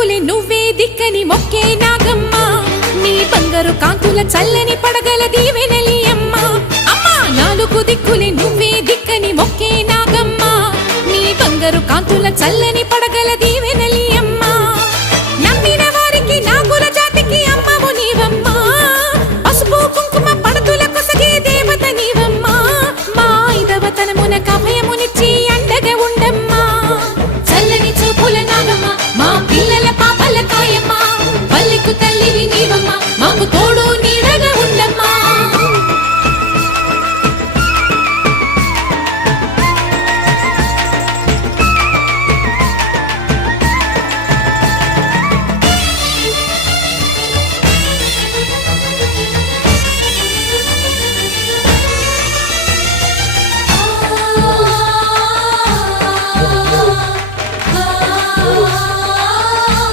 దిక్కులే నువ్వే దిక్కని మొక్కే నాగమ్మ నీ బంగారు కాంతుల చల్లని పడగల దీవెనలి అమ్మ అమ్మా నాలుగు దిక్కులే నువ్వే దిక్కని మొక్కే నాగమ్మ నీ బంగారు కాంతుల చల్లని పడగల దీవెనలి అమ్మ నమ్మిన వారికి నాగుల జాతికి అమ్మవు నీవమ్మా పసుపు కుంకుమ పడతుల కొసగే దేవత నీవమ్మా మా ఐదవతనమున కభయమునిచ్చి అండగా ఉండమ్మా చల్లని చూపుల నాగమ్మ మా పిల్లల పాపల కాయమ్మ పల్లెకు తల్లివి నీవమ్మ